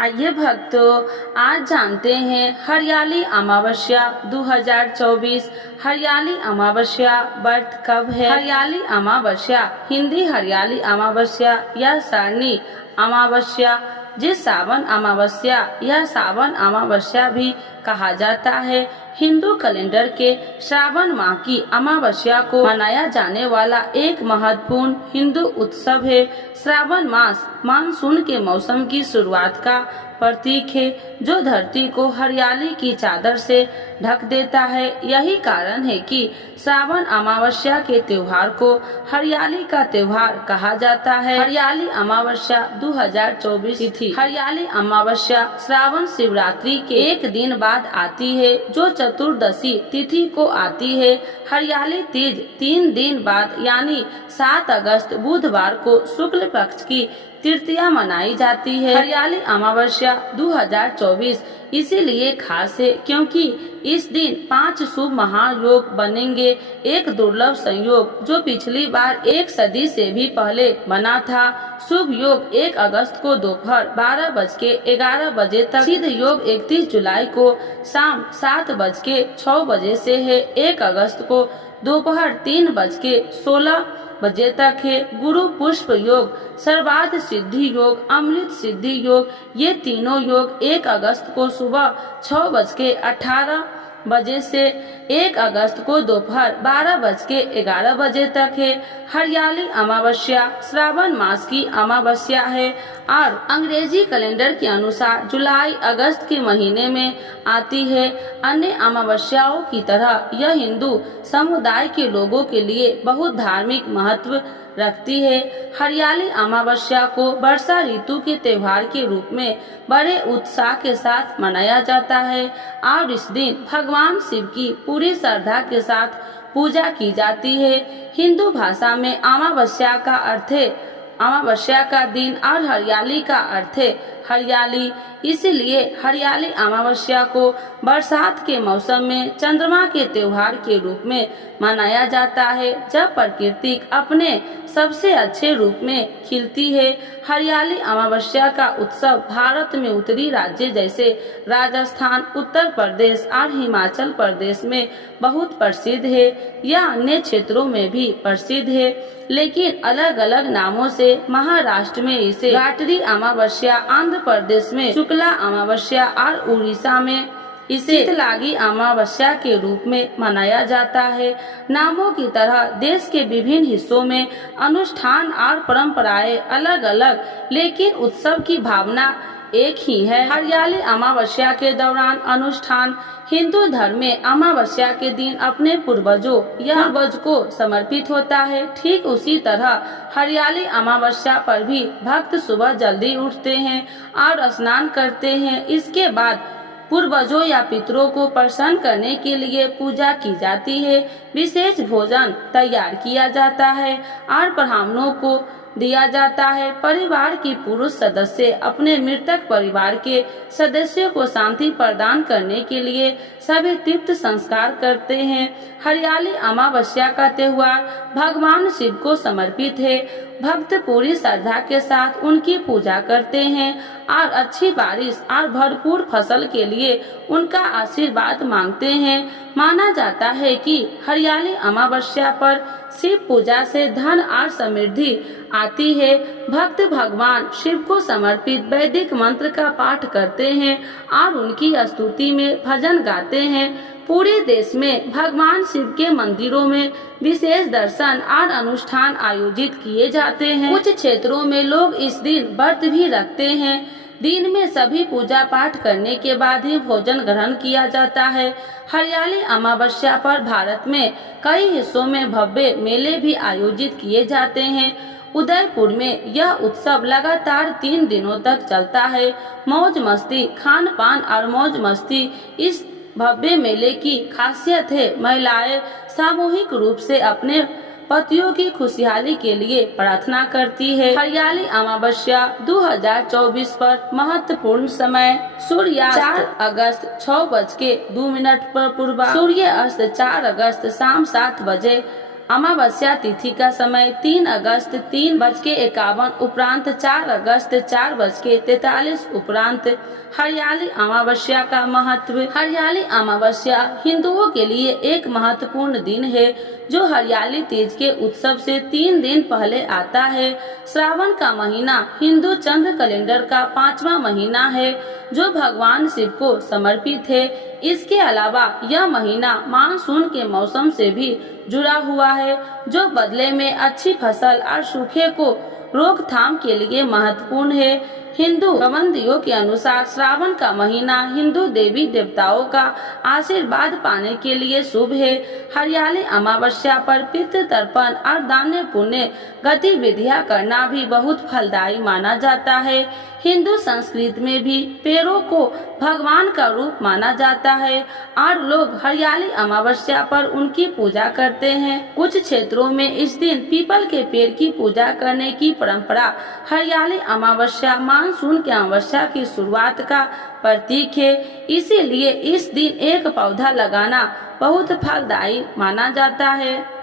आइए भक्तों, आज जानते हैं हरियाली अमावस्या 2024। हरियाली अमावस्या व्रत कब है? हरियाली अमावस्या हिंदी हरियाली अमावस्या या सरनी अमावस्या, जिस सावन अमावस्या या सावन अमावस्या भी कहा जाता है, हिंदू कैलेंडर के श्रावण माह की अमावस्या को मनाया जाने वाला एक महत्वपूर्ण हिंदू उत्सव है। श्रावण मास मानसून के मौसम की शुरुआत का प्रतीक है, जो धरती को हरियाली की चादर से ढक देता है। यही कारण है कि श्रावण अमावस्या के त्योहार को हरियाली का त्योहार कहा जाता है। हरियाली अमावस्या 2024 तिथि। हरियाली अमावस्या श्रावण शिवरात्रि के एक दिन बाद आती है, जो चतुर्दशी तिथि को आती है। हरियाली तीज 3 दिन बाद यानी 7 अगस्त बुधवार को शुक्ल पक्ष की तृतीया मनाई जाती है। हरियाली अमावस्या 2024 इसीलिए खास है क्योंकि इस दिन 5 शुभ महायोग बनेंगे। एक दुर्लभ संयोग जो पिछली बार 1 सदी से भी पहले बना था। शुभ योग 1 अगस्त को दोपहर 12:11 बजे तक, सिद्ध योग 31 जुलाई को शाम 7:06 से है। 1 अगस्त को दोपहर 3:16 बजे तक है। गुरु पुष्प योग, सर्वार्थ सिद्धि योग, अमृत सिद्धि योग, ये तीनों योग 1 अगस्त को सुबह 6:18 बजे से 1 अगस्त को दोपहर 12:11 बजे तक है। हरियाली अमावस्या श्रावण मास की अमावस्या है और अंग्रेजी कैलेंडर के अनुसार जुलाई अगस्त के महीने में आती है। अन्य अमावस्याओं की तरह यह हिंदू समुदाय के लोगों के लिए बहुत धार्मिक महत्व रखती है। हरियाली अमावस्या को वर्षा ऋतु के त्योहार के रूप में बड़े उत्साह के साथ मनाया जाता है और इस दिन भगवान शिव की पूरी श्रद्धा के साथ पूजा की जाती है। हिंदू भाषा में अमावस्या का अर्थ है अमावस्या का दिन और हरियाली का अर्थ है हरियाली। इसलिए हरियाली अमावस्या को बरसात के मौसम में चंद्रमा के त्योहार के रूप में मनाया जाता है, जब प्रकृति अपने सबसे अच्छे रूप में खिलती है। हरियाली अमावस्या का उत्सव भारत में उत्तरी राज्य जैसे राजस्थान, उत्तर प्रदेश और हिमाचल प्रदेश में बहुत प्रसिद्ध है। यह अन्य क्षेत्रों में भी प्रसिद्ध है, लेकिन अलग अलग नामों से। महाराष्ट्र में इसे गाटरी अमावस्या, आंध्र प्रदेश में शुक्ला अमावस्या और उड़ीसा में इसे शीतलागी अमावस्या के रूप में मनाया जाता है। नामों की तरह देश के विभिन्न हिस्सों में अनुष्ठान और परंपराएं अलग अलग, लेकिन उत्सव की भावना एक ही है। हरियाली अमावस्या के दौरान अनुष्ठान। हिंदू धर्म में अमावस्या के दिन अपने पूर्वजों या पूर्वज को समर्पित होता है। ठीक उसी तरह हरियाली अमावस्या पर भी भक्त सुबह जल्दी उठते हैं और स्नान करते हैं। इसके बाद पूर्वजों या पितरों को प्रसन्न करने के लिए पूजा की जाती है। विशेष भोजन तैयार किया जाता है और ब्राह्मणों को दिया जाता है। परिवार की पुरुष सदस्य अपने मृतक परिवार के सदस्यों को शांति प्रदान करने के लिए सभी तीर्थ संस्कार करते हैं। हरियाली अमावस्या का त्योहार भगवान शिव को समर्पित है। भक्त पूरी श्रद्धा के साथ उनकी पूजा करते हैं और अच्छी बारिश और भरपूर फसल के लिए उनका आशीर्वाद मांगते हैं। माना जाता है कि हरियाली अमावस्या पर शिव पूजा से धन और समृद्धि आती है। भक्त भगवान शिव को समर्पित वैदिक मंत्र का पाठ करते हैं और उनकी स्तुति में भजन गाते हैं। पूरे देश में भगवान शिव के मंदिरों में विशेष दर्शन और अनुष्ठान आयोजित किए जाते हैं। कुछ क्षेत्रों में लोग इस दिन व्रत भी रखते हैं। दिन में सभी पूजा पाठ करने के बाद ही भोजन ग्रहण किया जाता है। हरियाली अमावस्या पर भारत में कई हिस्सों में भव्य मेले भी आयोजित किए जाते हैं। उदयपुर में यह उत्सव लगातार 3 दिनों तक चलता है। मौज मस्ती, खान पान और मौज मस्ती इस भव्य मेले की खासियत है। महिलाएं सामूहिक रूप से अपने पतियों की खुशहाली के लिए प्रार्थना करती है। हरियाली अमावस्या 2024 पर महत्वपूर्ण समय सूर्यास्त 4 अगस्त 6:02 पर पूर्व, सूर्य अस्त 4 अगस्त शाम 7 बजे अमावस्या तिथि का समय 3 अगस्त 3:51 उपरांत 4 अगस्त 4:43 उपरांत। हरियाली अमावस्या का महत्व। हरियाली अमावस्या हिंदुओं के लिए एक महत्वपूर्ण दिन है जो हरियाली तीज के उत्सव से 3 दिन पहले आता है। श्रावण का महीना हिंदू चंद्र कैलेंडर का 5वां महीना है जो भगवान शिव को समर्पित है। इसके अलावा यह महीना मानसून के मौसम से भी जुड़ा हुआ है जो बदले में अच्छी फसल और सूखे को रोकथाम के लिए महत्वपूर्ण है। हिंदू प्रबंधियों के अनुसार श्रावण का महीना हिंदू देवी देवताओं का आशीर्वाद पाने के लिए शुभ है। हरियाली अमावस्या पर पितृ तर्पण और दान पुण्य गतिविधियां करना भी बहुत फलदायी माना जाता है। हिंदू संस्कृति में भी पेड़ों को भगवान का रूप माना जाता है और लोग हरियाली अमावस्या पर उनकी पूजा करते हैं। कुछ क्षेत्रों में इस दिन पीपल के पेड़ की पूजा करने की परंपरा। हरियाली अमावस्या मानसून की अमावस्या की शुरुआत का प्रतीक है, इसीलिए इस दिन एक पौधा लगाना बहुत फलदायी माना जाता है।